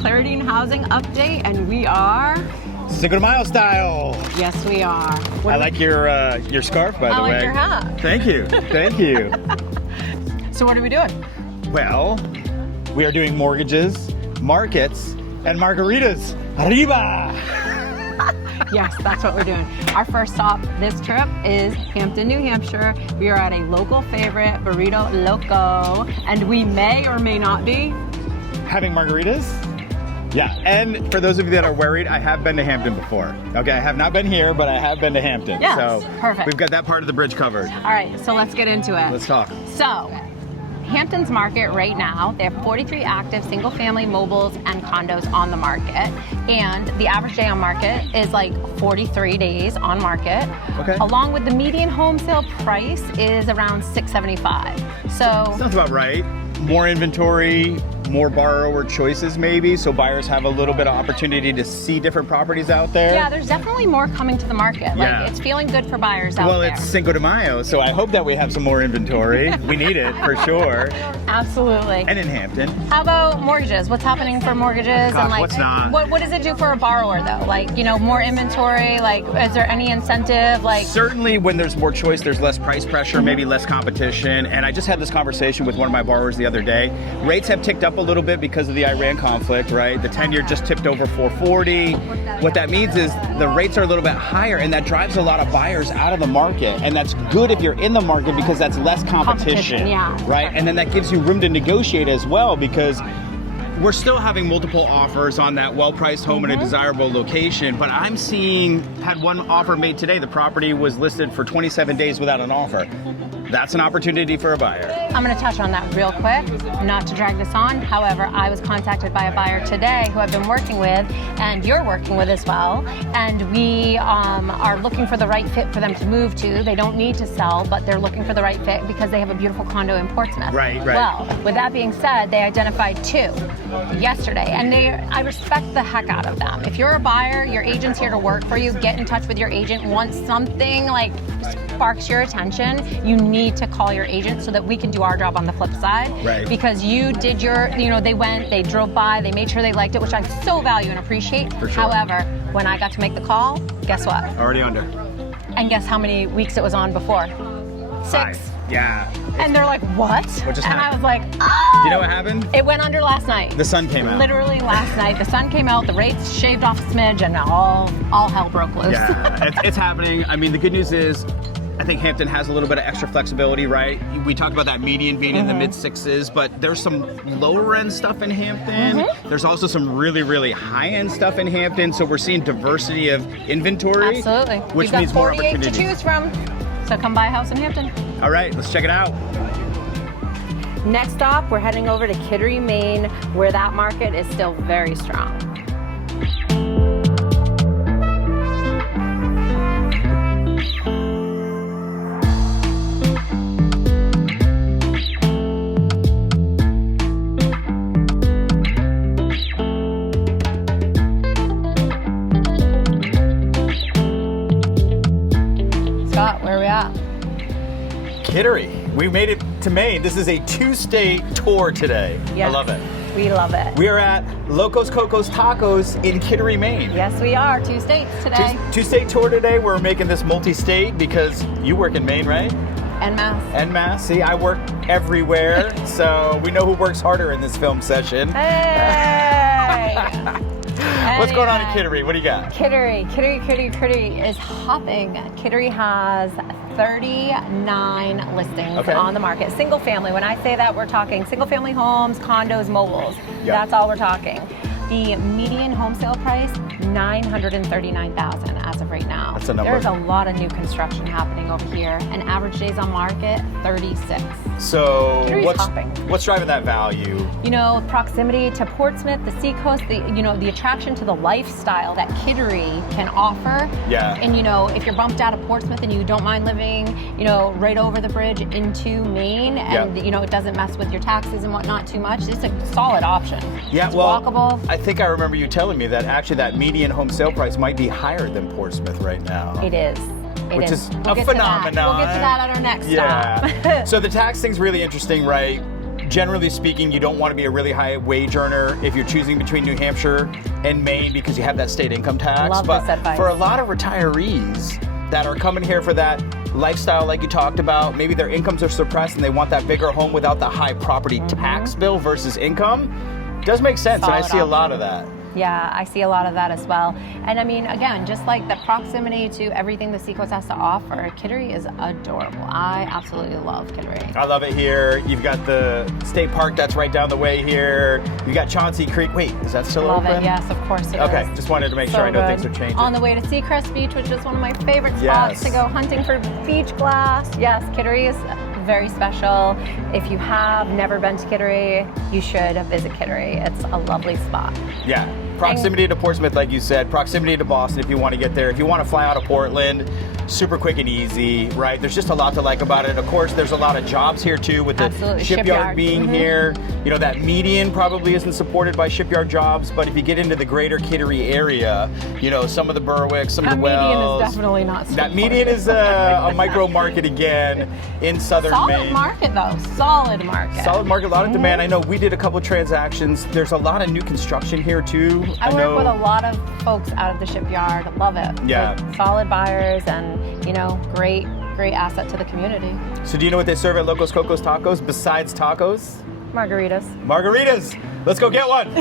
Clarity and Housing update, and we are Cinco De Mayo style. Yes, we are. I like your scarf, by the way. I like your hat. Thank you. Thank you. So what are we doing? Well, we are doing mortgages, markets, and margaritas. Arriba! Yes, that's what we're doing. Our first stop this trip is Hampton, New Hampshire. We are at a local favorite, Burrito Loco, and we may or may not be having margaritas? Yeah, and for those of you that are worried, I have been to Hampton before. Okay, I have not been here, but I have been to Hampton. Yes, so perfect. We've got that part of the bridge covered. All right, so let's get into it. Let's talk. So, Hampton's market right now, they have 43 active single-family mobiles and condos on the market, and the average day on market is like 43 days on market. Okay. Along with the median home sale price is around $675. So sounds about right. More inventory, more borrower choices maybe, so buyers have a little bit of opportunity to see different properties out there. yeah, there's definitely more coming to the market. Yeah. Like, it's feeling good for buyers out there. Well, it's Cinco de Mayo, so I hope that we have some more inventory. We need it for sure. Absolutely. And in Hampton. How about mortgages? What's happening for mortgages? Gosh, and like, what's not? What does it do for a borrower though? Like, you know, more inventory. Like, is there any incentive? Like, Certainly when there's more choice, there's less price pressure, maybe less competition. And I just had this conversation with one of my borrowers the other day. Rates have ticked up a little bit because of the Iran conflict, right? The 10-year just tipped over 440. What that means is the rates are a little bit higher, and that drives a lot of buyers out of the market. And that's good if you're in the market because that's less competition, yeah. right? And then that gives you room to negotiate as well, because we're still having multiple offers on that well-priced home in a desirable location, but I'm seeing, had one offer made today, the property was listed for 27 days without an offer. That's an opportunity for a buyer. I'm going to touch on that real quick, not to drag this on. However, I was contacted by a buyer today who I've been working with, and you're working with as well. And we are looking for the right fit for them to move to. They don't need to sell, but they're looking for the right fit because they have a beautiful condo in Portsmouth. Right. Well, with that being said, they identified two yesterday, and I respect the heck out of them. If you're a buyer, your agent's here to work for you. Get in touch with your agent. Once something like sparks your attention, you need to call your agent so that we can do our job on the flip side. Right. Because you did they drove by, they made sure they liked it, which I so value and appreciate. For sure. However, when I got to make the call, guess what? Already under. And guess how many weeks it was on before? 6. 5. Yeah. And they're like, what? What just and happened? I was like, oh! You know what happened? It went under last night. The sun came out. Literally last night. The sun came out, the rates shaved off a smidge, and all hell broke loose. Yeah, it's happening. I mean, the good news is, I think Hampton has a little bit of extra flexibility, right? We talked about that median being in the mid-6s, but there's some lower-end stuff in Hampton. There's also some really, really high-end stuff in Hampton, so we're seeing diversity of inventory. Absolutely. Which We've means got more 48 to opportunities. choose from, so come buy a house in Hampton. All right, let's check it out. Next stop, we're heading over to Kittery, Maine, where that market is still very strong. Scott, where are we at? Kittery. We made it to Maine. This is a 2-state tour today. Yes, I love it. We love it. We are at Locos Cocos Tacos in Kittery, Maine. Yes, we are. 2 states today. Two-state tour today. We're making this multi-state because you work in Maine, right? En masse. En masse. See, I work everywhere, so we know who works harder in this film session. Hey! What's going on in Kittery? What do you got? Kittery is hopping. Kittery has 39 listings on the market. Single family. When I say that, we're talking single family homes, condos, mobiles. Yep. That's all we're talking. The median home sale price, $939,000 as of right now. That's a number. There's a lot of new construction happening over here, and average days on market, 36. So Kittery's hopping. what's driving that value? You know, proximity to Portsmouth, the Seacoast, the attraction to the lifestyle that Kittery can offer. Yeah. And if you're bumped out of Portsmouth and you don't mind living, right over the bridge into Maine, and it doesn't mess with your taxes and whatnot too much, it's a solid option. Yeah, it's well, walkable. I think I remember you telling me that actually that median home sale price might be higher than Portsmouth right now. It is. Which is We'll a get phenomenon. We'll get to that at our next stop. So the tax thing's really interesting, right? generally speaking, you don't want to be a really high wage earner if you're choosing between New Hampshire and Maine because you have that state income tax. Love but this advice. for a lot of retirees that are coming here for that lifestyle like you talked about, maybe their incomes are suppressed and they want that bigger home without the high property tax bill versus income, does make sense. And I see a lot of that. Yeah, I see a lot of that as well. And I mean, again, just like the proximity to everything the Seacoast has to offer, Kittery is adorable. I absolutely love Kittery. I love it here. You've got the state park that's right down the way here. You got Chauncey Creek. Wait, is that still open? Love it, yes, of course it is. Okay, just wanted to make sure I know things are changing. On the way to Seacrest Beach, which is one of my favorite spots to go hunting for beach glass. Yes, Kittery is very special. If you have never been to Kittery, you should visit Kittery. It's a lovely spot. Yeah. Proximity to Portsmouth, like you said, proximity to Boston if you want to get there. If you want to fly out of Portland, super quick and easy, right? There's just a lot to like about it. Of course, there's a lot of jobs here too with the shipyard being here. You know, that median probably isn't supported by shipyard jobs, but if you get into the greater Kittery area, you know, some of the Berwicks, some of the Wells. That median is definitely not supported. That median is a micro market again in southern Maine. Solid market though, solid market. Solid market, a lot of demand. I know we did a couple of transactions. There's a lot of new construction here too. I work with a lot of folks out of the shipyard. Love it. Yeah. Good, solid buyers and, you know, great asset to the community. So do you know what they serve at Locos Cocos Tacos besides tacos? Margaritas. Margaritas. Let's go get one.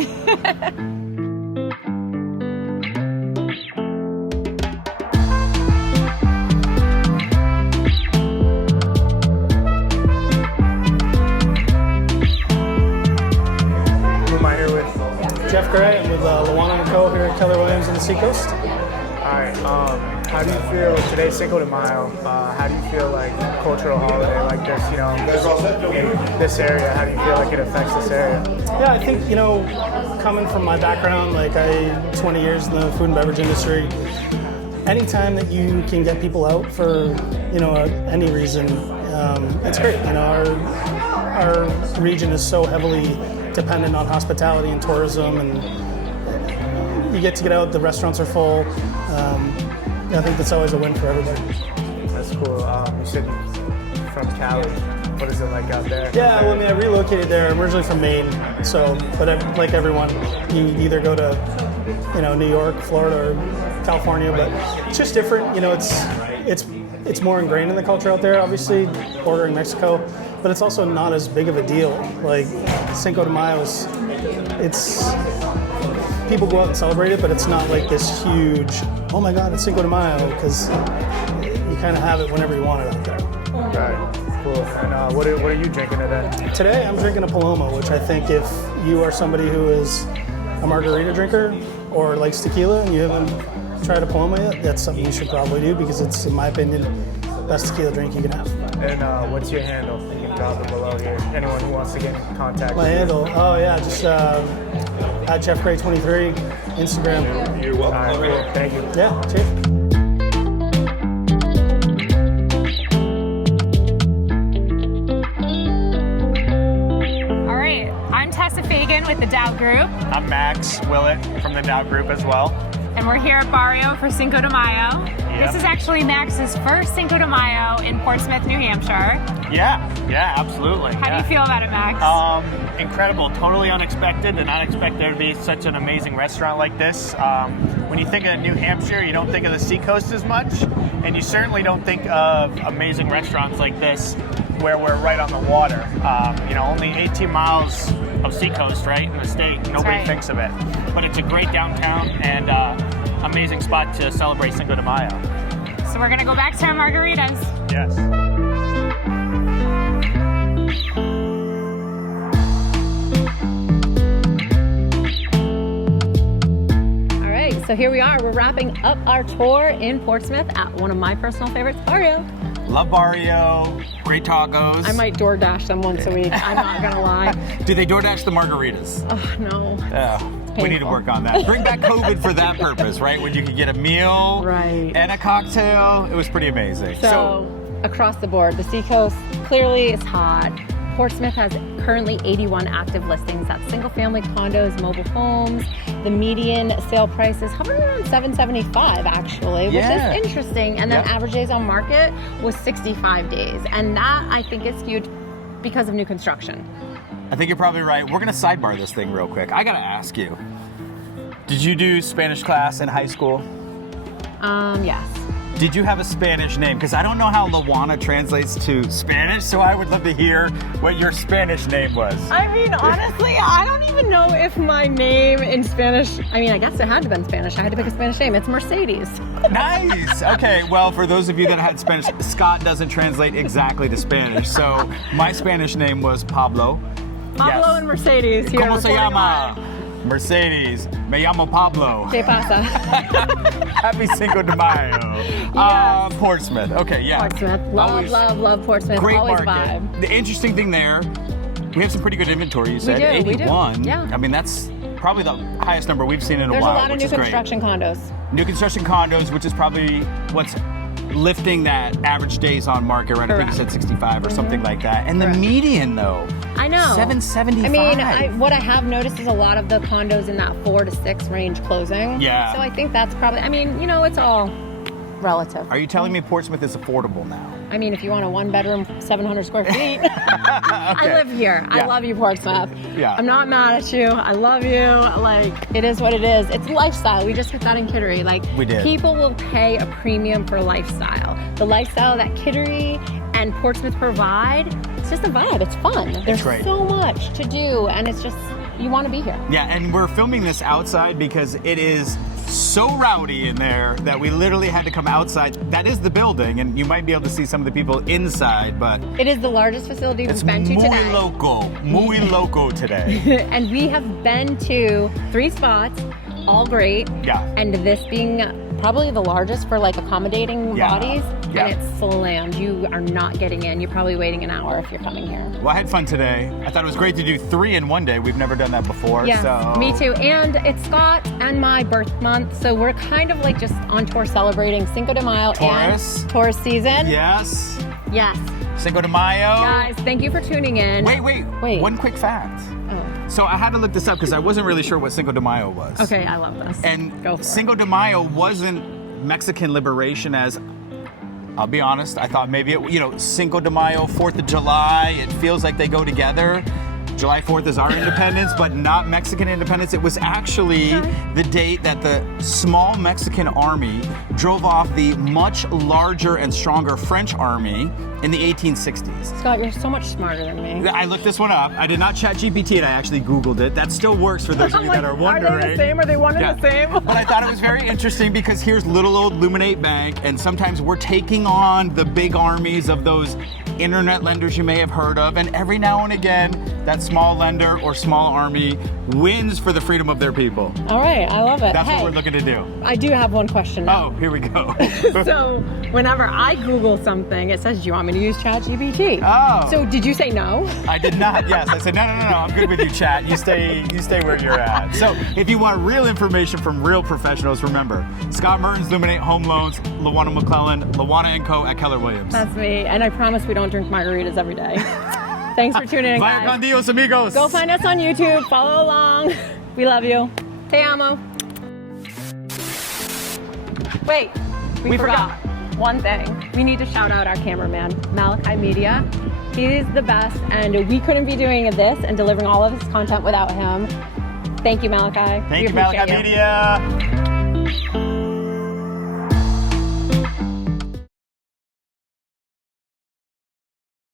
Jeff Gray, I'm with Lawa-Na Co here at Keller Williams in the Seacoast. All right, how do you feel today's Cinco de Mayo? How do you feel like a cultural holiday like this, you know, in this area? How do you feel like it affects this area? Yeah, I think, you know, coming from my background, like 20 years in the food and beverage industry, anytime that you can get people out for, you know, any reason, it's great. You know, our region is so heavily dependent on hospitality and tourism, and you get to get out, the restaurants are full. I think that's always a win for everybody. That's cool. You said you're from Cali. What is it like out there? Yeah, well, I mean, I relocated there. I'm originally from Maine, so, but like everyone, you either go to, you know, New York, Florida, or California, but it's just different. You know, it's more ingrained in the culture out there, obviously, bordering Mexico, but it's also not as big of a deal. Like Cinco de Mayo it's people go out and celebrate it, but it's not like this huge, oh my God, it's Cinco de Mayo, because you kind of have it whenever you want it out there. Right, cool. And what are you drinking today? Today I'm drinking a Paloma, which I think if you are somebody who is a margarita drinker or likes tequila and you haven't tried a Paloma yet, that's something you should probably do because it's, in my opinion, the best tequila drink you can have. And what's your handle? You can drop it below here. Anyone who wants to get in contact with you. Handle? Oh yeah, just at JeffGray23, Instagram. You're welcome. All right, cool. Thank you. Yeah, cheers. With the Dow Group. I'm Max Willett from the Dow Group as well. And we're here at Barrio for Cinco de Mayo. Yeah. This is actually Max's first Cinco de Mayo in Portsmouth, New Hampshire. Yeah, absolutely. How do you feel about it, Max? Incredible, totally unexpected. Did not expect there to be such an amazing restaurant like this. When you think of New Hampshire, you don't think of the Seacoast as much, and you certainly don't think of amazing restaurants like this where we're right on the water. Only 18 miles of Seacoast, right, in the state. Nobody thinks of it. But it's a great downtown and amazing spot to celebrate Cinco de Mayo. So we're going to go back to our margaritas. Yes. All right, so here we are. We're wrapping up our tour in Portsmouth at one of my personal favorites, Barrio. Love Barrio. Great tacos. I might DoorDash them once a week. I'm not gonna lie. Do they DoorDash the margaritas? Oh no. Yeah. We need to work on that. Bring back COVID for that purpose, right? When you could get a meal and a cocktail. It was pretty amazing. So across the board, the Seacoast clearly is hot. Portsmouth has currently 81 active listings. That's single family condos, mobile homes. The median sale price is hovering around $775 actually, which is interesting. And then average days on market was 65 days. And that I think is skewed because of new construction. I think you're probably right. We're gonna sidebar this thing real quick. I gotta ask you. Did you do Spanish class in high school? Yes. Did you have a Spanish name? Because I don't know how Lawa-Na translates to Spanish, so I would love to hear what your Spanish name was. I mean, honestly, I don't even know if my name in Spanish, I mean, I guess it had to have been Spanish. I had to pick a Spanish name. It's Mercedes. Nice. Okay, well, for those of you that had Spanish, Scott doesn't translate exactly to Spanish, so my Spanish name was Pablo. Pablo and Mercedes here. ¿Cómo se reporting llama? live. Mercedes. Me llamo Pablo. ¿Qué pasa? Happy Cinco de Mayo. Yes. Portsmouth. Okay, yeah. Portsmouth. Love, Always love Portsmouth. Great Always market. vibe. The interesting thing there, we have some pretty good inventory, you said. We do. 81. Yeah. I mean, that's probably the highest number we've seen in There's a while, a lot of which new is great. construction condos. New construction condos, which is probably what's lifting that average days on market, right? I think you said 65 or something like that. And the median, though, I know. 775. I mean, what I have noticed is a lot of the condos in that 4 to 6 range closing. Yeah. So I think that's probably, I mean, you know, it's all relative. Are you telling me Portsmouth is affordable now? I mean, if you want a 1-bedroom, 700 square feet, I live here. Yeah. I love you, Portsmouth. Yeah. I'm not mad at you. I love you. Like, it is what it is. It's lifestyle. We just hit that in Kittery. Like, We did. People will pay a premium for lifestyle. The lifestyle that Kittery and Portsmouth provide, it's just a vibe. It's fun. There's great. so much to do, and it's just, you want to be here. Yeah, and we're filming this outside because it is so rowdy in there that we literally had to come outside. That is the building, and you might be able to see some of the people inside, but It is the largest facility it's we've been to today. muy loco today. And we have been to 3 spots, all great. Yeah. And this being probably the largest for like accommodating Yeah. bodies, Yeah. and it's slammed. You are not getting in. You're probably waiting an hour if you're coming here. Well, I had fun today. I thought it was great to do 3 in one day. We've never done that before. Yes, so. me too. And it's Scott and my birth month, so we're kind of like just on tour celebrating Cinco de Mayo Taurus. and Taurus season. Yes. Yes. Cinco de Mayo. Guys, thank you for tuning in. Wait. Wait. One quick fact. Oh. So I had to look this up because I wasn't really sure what Cinco de Mayo was. Okay, I love this. And Go for it. Cinco de Mayo wasn't Mexican liberation as, I'll be honest, I thought maybe it, Cinco de Mayo, 4th of July, it feels like they go together. July 4th is our independence, but not Mexican independence. It was actually the date that the small Mexican army drove off the much larger and stronger French army in the 1860s. Scott, you're so much smarter than me. I looked this one up. I did not chat GPT it. I actually Googled it. That still works for those of you that are wondering. Are they the same? Are they one and the same? But I thought it was very interesting because here's little old Luminate Bank, and sometimes we're taking on the big armies of those internet lenders you may have heard of, and every now and again, that small lender or small army wins for the freedom of their people. All right, I love it. That's Hey, what we're looking to do. I do have one question now. Oh, here we go. So whenever I Google something, it says, do you want me to use ChatGPT? Oh. So did you say no? I did not. Yes, I said no. I'm good with you, chat. You stay where you're at. So, if you want real information from real professionals, remember Scott Mertens, Luminate Home Loans, Lawa-Na McClellan, Lawa-Na Co at Keller Williams. That's me. And I promise we don't drink margaritas every day. Thanks for tuning in, Vaya con guys. Dios, amigos. Go find us on YouTube. Follow along. We love you. Te amo. Wait, we forgot one thing. We need to shout out our cameraman, Malachi Media. He's the best, and we couldn't be doing this and delivering all of this content without him. Thank you, Malachi. Thank We you, Malachi appreciate you. Media.